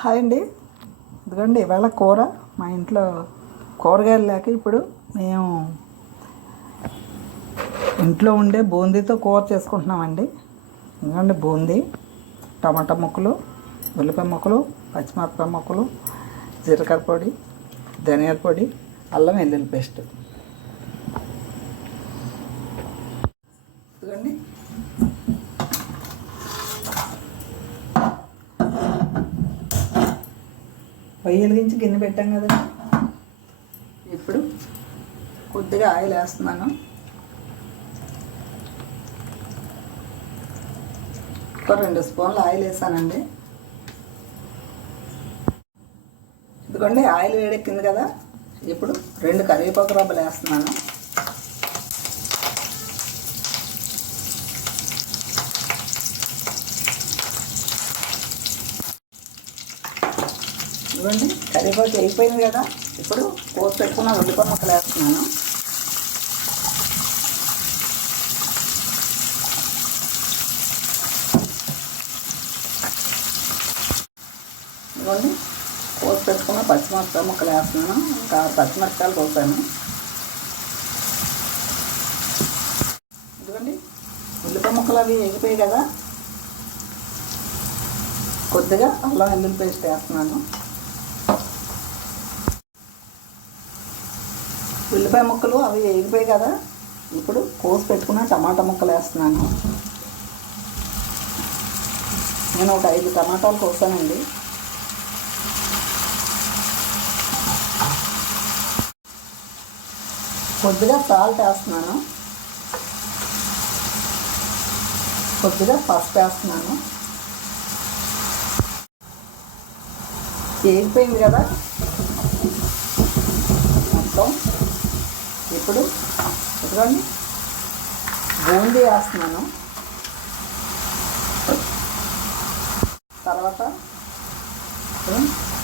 Hi అండి. ఇదిగోండి ఇవాళ కూర. మా ఇంట్లో కూరగాయలు లేక ఇప్పుడు మేము ఇంట్లో ఉండే బూందీతో కూర చేసుకుంటున్నామండి. ఎందుకంటే బూందీ టమాటా ముక్కలు ఉల్లిపాయ ముక్కలు పచ్చిమిరపకాయ ముక్కలు జీలకర్ర పొడి ధనియాల పొడి అల్లం వెల్లుల్లి పేస్ట్. ఇదిగోండి పొయ్యి వెలిగించి గిన్నె పెట్టాం కదా ఇప్పుడు కొద్దిగా ఆయిల్ వేస్తున్నాను. ఒక రెండు స్పూన్లు ఆయిల్ వేసానండి. ఇదిగోండి ఆయిల్ వేడెక్కింది కదా. ఇప్పుడు రెండు కరివేపాకు రబ్బలు వేస్తున్నాను. చూడండి కరివేపాకు అయిపోయింది కదా. ఇప్పుడు కోసి పెట్టుకున్న ఉల్లిపాయ ముక్కలు వేస్తున్నాను. ఇవ్వండి కోసి పెట్టుకున్న పచ్చిమిరపకాయ ముక్కలు వేస్తున్నాను. ఇంకా పచ్చిమిరపకాయలు కోసాను. ఇదిగోండి ఉల్లిపాయ ముక్కలు అవి వేగిపోయాయి కదా. కొద్దిగా అల్లం వెల్లుల్లి పేస్ట్ వేస్తున్నాను. ఉల్లిపాయ ముక్కలు అవి వేగిపోయాయి కదా. ఇప్పుడు కోసి పెట్టుకున్న టమాటా ముక్కలు వేస్తున్నాను. నేను ఒక ఐదు టమాటాలు కోసానండి. కొద్దిగా సాల్ట్ వేస్తున్నాను. కొద్దిగా పసుపు వేస్తున్నాను. వేగిపోయింది కదా. ఇప్పుడు చూడండి బూందీ వేస్తున్నాను. తర్వాత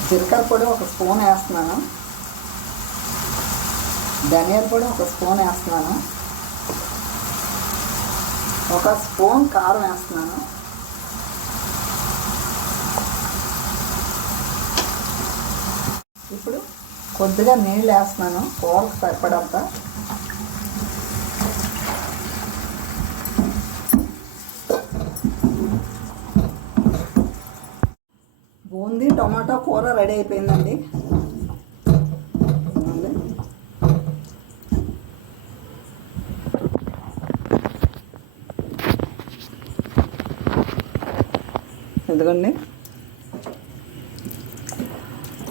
జీలకర్ర పొడి ఒక స్పూన్ వేస్తున్నాను. ధనియాల పొడి ఒక స్పూన్ వేస్తున్నాను. ఒక స్పూన్ కారం వేస్తున్నాను. ఇప్పుడు కొద్దిగా నీళ్ళు వేస్తున్నాను కూరకు సరిపడంత. బూందీ టమాటా కూర రెడీ అయిపోయిందండి. ఎందుకండి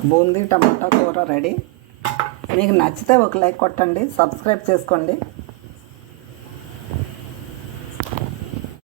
బూందీ టమాటా కూర రెడీ. మీకు నచ్చితే ఒక లైక్ కొట్టండి సబ్స్క్రైబ్ చేసుకోండి.